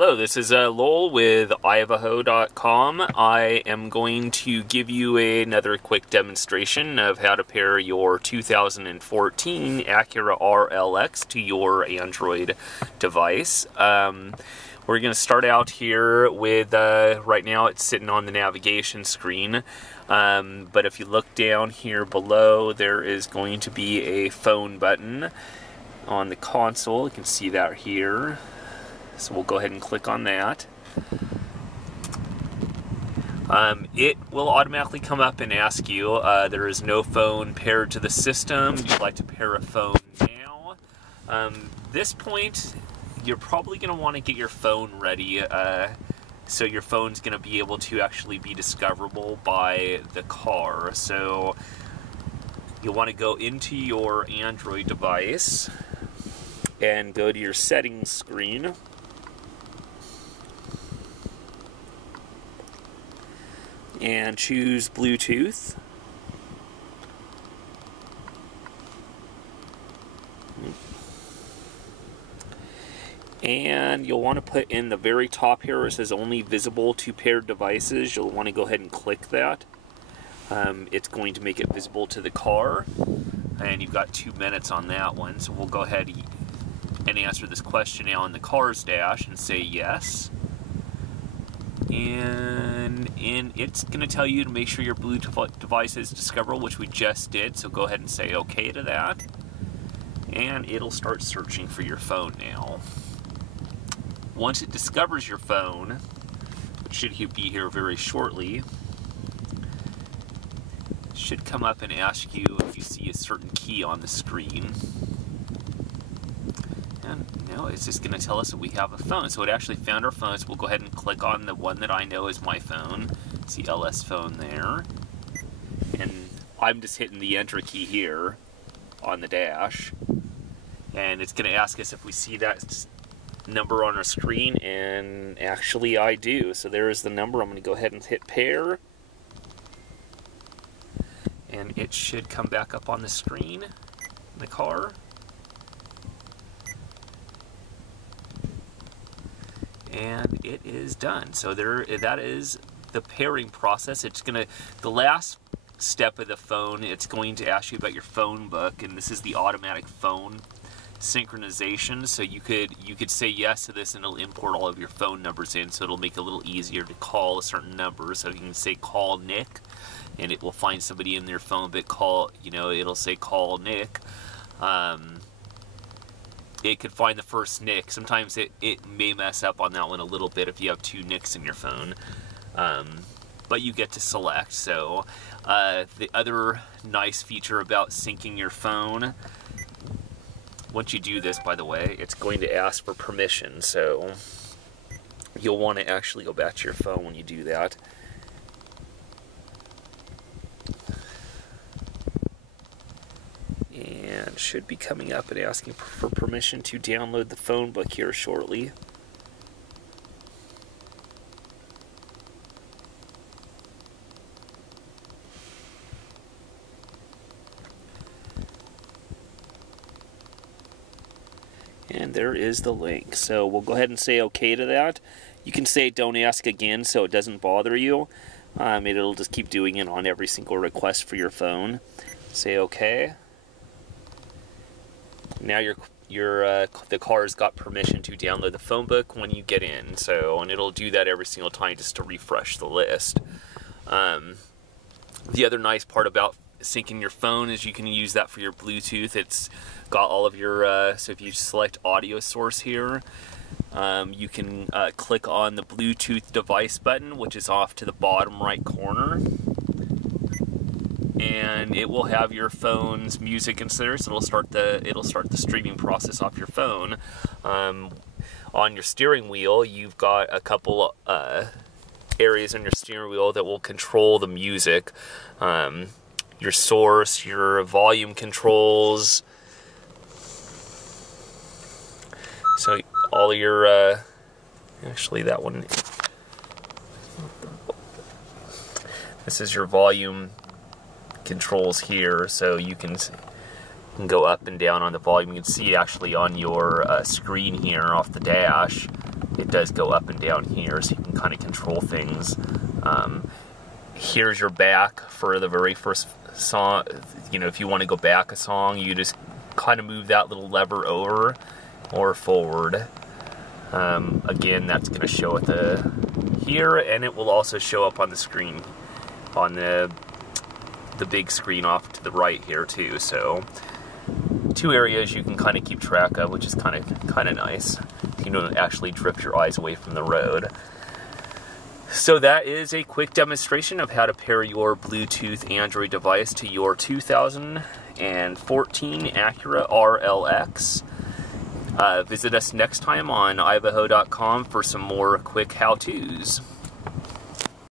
Hello, this is Lowell with iavaho.com. I am going to give you another quick demonstration of how to pair your 2014 Acura RLX to your Android device. We're going to start out here with, right now it's sitting on the navigation screen, but if you look down here below, there is going to be a phone button on the console. You can see that here. So we'll go ahead and click on that. It will automatically come up and ask you, there is no phone paired to the system. You'd like to pair a phone now. This point, you're probably going to want to get your phone ready, so your phone's going to be able to actually be discoverable by the car. So you'll want to go into your Android device and go to your settings screen. And choose Bluetooth. And you'll want to put in the very top here where it says only visible to paired devices. You'll want to go ahead and click that. It's going to make it visible to the car. And you've got 2 minutes on that one. So we'll go ahead and answer this question now on the car's dash and say yes. And it's going to tell you to make sure your Bluetooth device is discoverable, which we just did, so go ahead and say OK to that. And it'll start searching for your phone now. Once it discovers your phone, which should be here very shortly, it should come up and ask you if you see a certain key on the screen. And no, it's just going to tell us that we have a phone. So it actually found our phone, so we'll go ahead and click on the one that I know is my phone. It's the LS phone there. And I'm just hitting the enter key here on the dash. And it's going to ask us if we see that number on our screen, and actually I do. So there is the number. I'm going to go ahead and hit pair. And it should come back up on the screen in the car. And it is done. So that is the pairing process. It's gonna, the last step of the phone, it's going to ask you about your phone book, and this is the automatic phone synchronization. So you could say yes to this, and it'll import all of your phone numbers in, so it'll make it a little easier to call a certain number. So you can say call Nick, and it will find somebody in their phone, but it'll say call Nick. It could find the first Nick. Sometimes it may mess up on that one a little bit if you have 2 Nicks in your phone. But you get to select. So the other nice feature about syncing your phone, once you do this, by the way, it's going to ask for permission. So you'll want to actually go back to your phone when you do that. And should be coming up and asking for permission to download the phone book here shortly. And there is the link. So we'll go ahead and say OK to that. You can say don't ask again so it doesn't bother you. It'll just keep doing it on every single request for your phone. Say OK. Now the car's got permission to download the phone book when you get in. So, and it'll do that every single time just to refresh the list. The other nice part about syncing your phone is you can use that for your Bluetooth. It's got all of your, so if you select audio source here, you can click on the Bluetooth device button, which is off to the bottom right corner. And it will have your phone's music instead, so it'll start the streaming process off your phone. On your steering wheel, you've got a couple areas on your steering wheel that will control the music. Your source, your volume controls. So all your actually that one. This is your volume controls here, so you can go up and down on the volume. You can see actually on your screen here off the dash it does go up and down here, so you can kind of control things. Here's your back for the very first song. You know, if you want to go back a song, you just kind of move that little lever over or forward. Again, that's going to show at here, and it will also show up on the screen, on the big screen off to the right here too. So 2 areas you can kind of keep track of, which is kind of nice. You don't actually drift your eyes away from the road. So that is a quick demonstration of how to pair your Bluetooth Android device to your 2014 Acura RLX. Visit us next time on ivaho.com for some more quick how-tos.